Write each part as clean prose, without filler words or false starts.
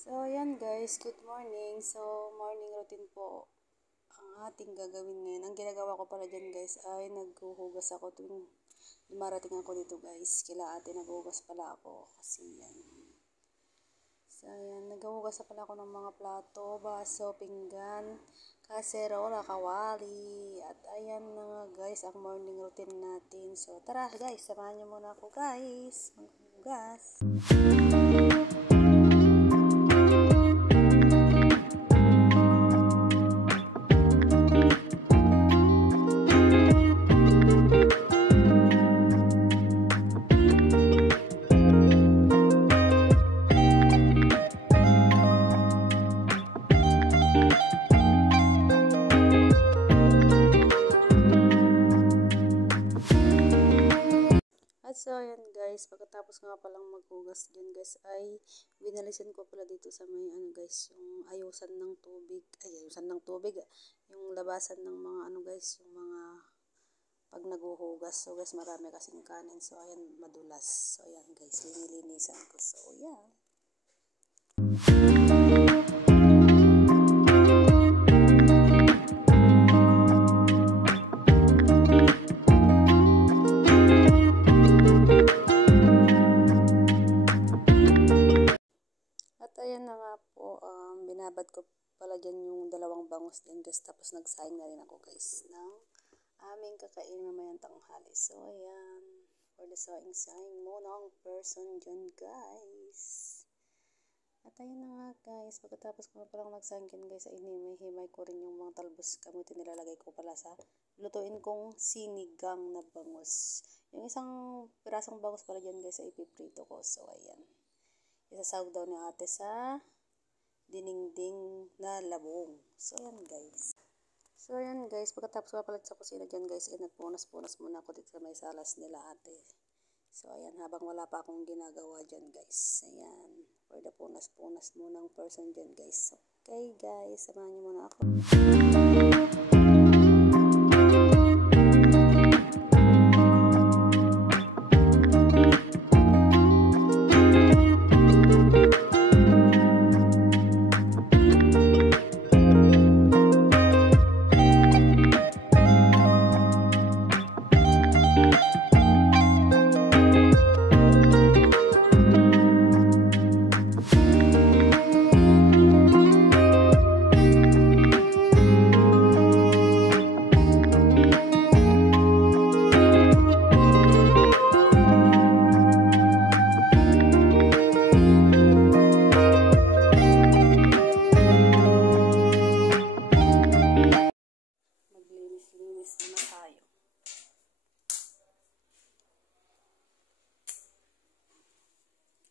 So, ayan guys, good morning. So, morning routine po ang ating gagawin ngayon. Ang ginagawa ko pala dyan guys ay naghuhugas ako tuwing dumarating ako dito guys. Kila ate naghuhugas pala ako kasi yan. So, ayan, naghuhugas pala ako ng mga plato, baso, pinggan, kaserola, kawali. At ayan na nga guys, ang morning routine natin. So, tara guys, samahan niyo muna ako guys. Maghuhugas. So, ayan guys, pagkatapos nga palang maghugas dyan guys, ay binalisan ko pala dito sa may guys, yung ayusan ng tubig, yung labasan ng mga guys, yung mga pag naghuhugas. So guys, marami kasing kanin. So ayan, madulas. So ayan guys, linilinisan ko. So ayan. Ayan na nga po, binabad ko pala dyan yung dalawang bangus dyan guys, tapos nagsaing na rin ako guys ng aming kakain mamayang tanghali. So ayan, for the saing mo ng person dyan guys. At ayan na nga guys, pagkatapos ko palang nagsaing dyan guys, ay himay ko rin yung mga talbos kamuti, nilalagay ko pala sa lutuin kong sinigang na bangus. Yung isang pirasong bangus pala dyan guys, ay ipiprito ko. So ayan, isasawag daw ni ate sa diningding na labong. So, ayan guys. Pagkatapos ko pala sa kusina dyan guys, ay nagpunas-punas muna ako dito sa may salas nila ate. So, ayan. Habang wala pa akong ginagawa dyan guys. Ayan. For the punas-punas muna ng person dyan guys. Okay guys. Samahan niyo muna ako.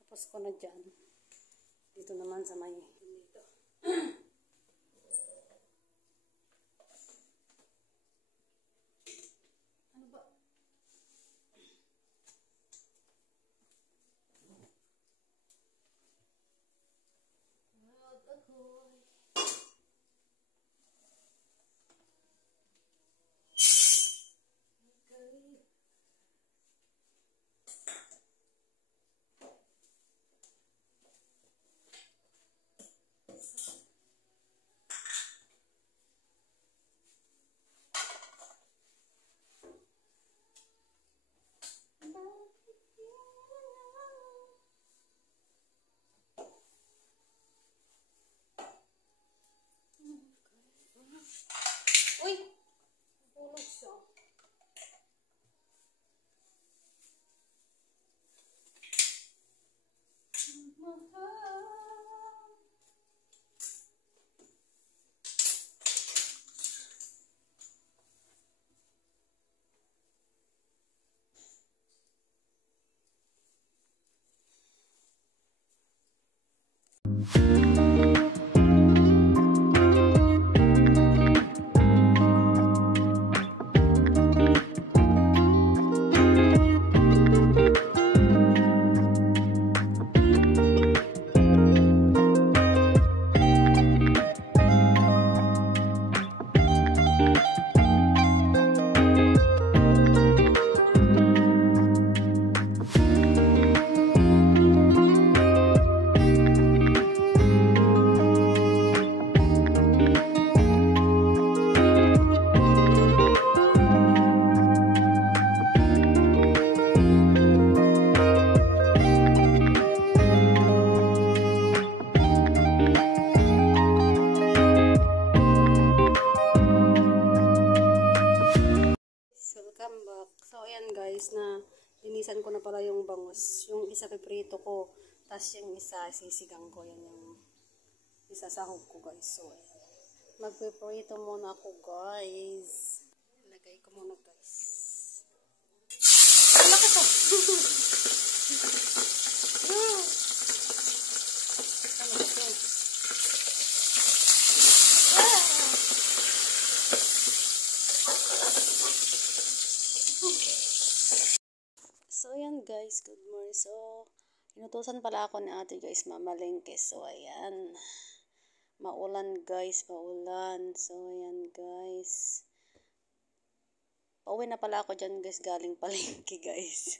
Tapos ko na dyan. Dito naman sa may dito. Ano ba? Uy! Tulog siya. pala yung bangus. Yung isa piprito ko. Tapos yung isa sisigang ko. Yan yung isasahog ko guys. So, ayan. Magpiprito muna ako guys. Lagay ko muna guys. Ang laki to! Ano ba to? So, ayan guys. Good morning. So, inutusan pala ako ni ate guys mamalengke. So, ayan. Maulan guys. Maulan. So, ayan guys. Pauwi na pala ako dyan guys. Galing palengke guys.